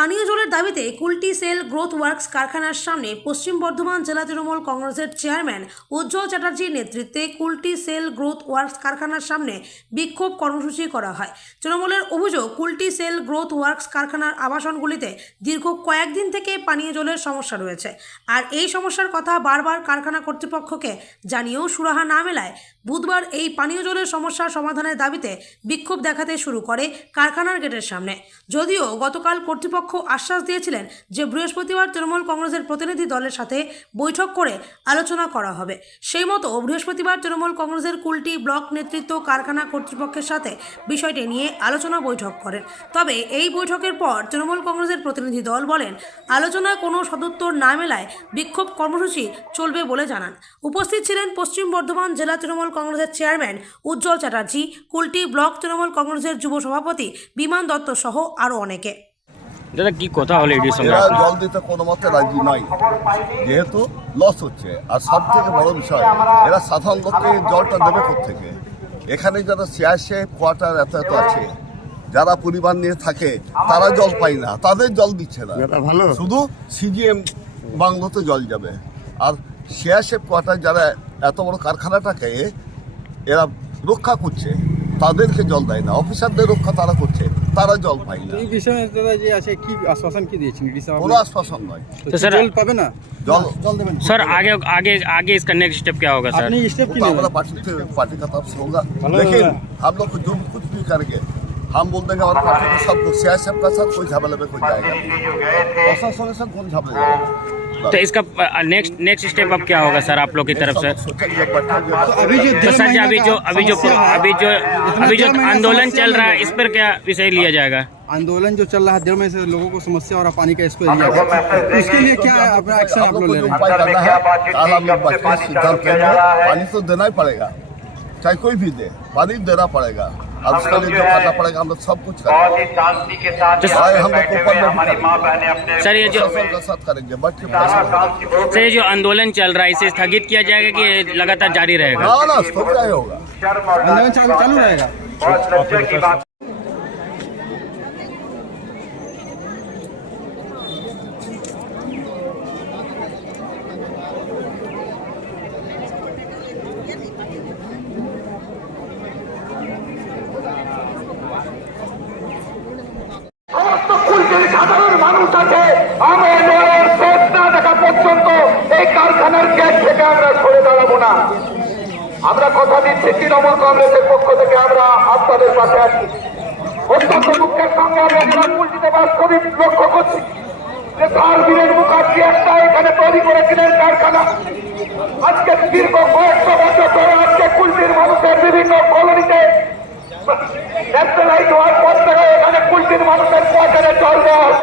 পানীয় জলের দাবিতে কুলটি সেল গ্রোথ ওয়ার্কস কারখানার সামনে পশ্চিম বর্ধমান জেলা তৃণমূল কংগ্রেসের চেয়ারম্যান উজ্জ্বল চ্যাটার্জির নেতৃত্বে কুলটি সেল গ্রোথ ওয়ার্কস কারখানার সামনে বিক্ষোভ কর্মসূচি করা হয়। তৃণমূলের অভিযোগ, কুলটি সেল গ্রোথ ওয়ার্কস কারখানার আবাসনগুলিতে দীর্ঘ কয়েকদিন থেকে পানীয় জলের সমস্যা রয়েছে। আর এই সমস্যার কথা বারবার কারখানা কর্তৃপক্ষকে জানিয়েও সুরাহা না মেলায় বুধবার এই পানীয় জলের সমস্যার সমাধানের দাবিতে বিক্ষোভ দেখাতে শুরু করে কারখানার গেটের সামনে। যদিও গতকাল কর্তৃপক্ষ আশ্বাস দিয়েছিলেন যে বৃহস্পতিবার তৃণমূল কংগ্রেসের প্রতিনিধি দলের সাথে বৈঠক করে আলোচনা করা হবে। সেই মতো বৃহস্পতিবার তৃণমূল কংগ্রেসের কুলটি ব্লক নেতৃত্ব কারখানা কর্তৃপক্ষের সাথে বিষয়টি নিয়ে আলোচনা বৈঠক করেন। তবে এই বৈঠকের পর তৃণমূল কংগ্রেসের প্রতিনিধি দল বলেন, আলোচনায় কোনো সদুত্তর না মেলায় বিক্ষোভ কর্মসূচি চলবে বলে জানান। উপস্থিত ছিলেন পশ্চিম বর্ধমান জেলা তৃণমূল কংগ্রেসের চেয়ারম্যান উজ্জ্বল চ্যাটার্জি, কুলটি ব্লক তৃণমূল কংগ্রেসের যুব সভাপতি বিমান দত্ত সহ আরও অনেকে। দাদা কি কথা হলো এটির সঙ্গে? এরা জল দিতে কোনো মতে রাজি নয় যেহেতু লস হচ্ছে। আর সব থেকে বড় বিষয় এরা সাধারণ লোককে জলটা দেবে থেকে এখানে যারা সিয়াসে কোয়ার্টার এত এত আছে যারা পরিবার নিয়ে থাকে তারা জল পায় না তাদের জল দিচ্ছে না। ভালো। শুধু সিজিএম বাংলোতে জল যাবে। আর সিয়াসেফ কোয়ার্টার যারা এত বড় কারখানাটাকে এরা রক্ষা করছে তাদেরকে জল দেয় না। অফিসারদের রক্ষা তারা করছে। তারা জল পায় না এই বিষয়ে দাদা যে আছে কি আশ্বাসন কি দিয়েছেন এটি স্যার কোনো আশ্বাসন নয় তো তো স্যার- জল পাবে না জল জল দেবেন सर आगे आगे आगे इसका नेक्स्ट स्टेप क्या होगा सर আপনি স্টেপ वो কি तो নেবেন हमारा पार्टी से पार्टी का तरफ से होगा हेलो, लेकिन हेलो। हम लोग को जो भी कुछ भी करेंगे हम बोल देंगे और पार्टी को सबको सियासत का साथ कोई झमेले में कोई जाएगा प्रशासन के साथ कौन झमेले जाएगा तो इसका नेक्स्ट नेक्स्ट स्टेप अब क्या होगा सर आप लोग की तरफ़ से? तो अभी जो तो सर जी अभी जो अभी जो अभी जो अभी जो आंदोलन चल रहा है। इस पर क्या विषय लिया जाएगा? आंदोलन जो चल रहा है डेढ़ महीने से लोगों को समस्या और पानी का इसको एरिया है तो उसके लिए क्या है अपना एक्शन आप लोग ले रहे हैं? है पानी तो देना ही पड़ेगा। चाहे कोई भी दे पानी देना पड़ेगा। और हम लिए जो करना पड़ेगा हम लोग सब कुछ बहुत ही शांति के साथ भाई पे हम लोग ऊपर में हमारी। माँ बहने अपने सर ये जो साथ करेंगे बट के सारा ये जो आंदोलन चल रहा है इसे स्थगित किया जाएगा कि लगातार जारी रहेगा? ना ना होगा। चालू रहेगा। সাধারণ মানুষ আছে আমরা লড়াইয়ের শেষ না দেখা পর্যন্ত এই কারখানার গেট থেকে আমরা সরে দাঁড়াবো না। আমরা কথা দিচ্ছি তৃণমূল কংগ্রেসের পক্ষ থেকে, আমরা আপনাদের পাশে আছি। অত্যন্ত দুঃখের সঙ্গে আমরা এবার কুলটিতে বাস্তবিক লক্ষ্য করছি যে ধারবীরের মুখার্জি একটা এখানে তৈরি করেছিলেন কারখানা। আজকে দীর্ঘ কয়েকশো বছর ধরে আজকে কুলটির মানুষের বিভিন্ন কলোনিতে ন্যাশনালাইজ হওয়ার পর থেকে এখানে কুলটির মানুষের পয়সারে জল দেওয়া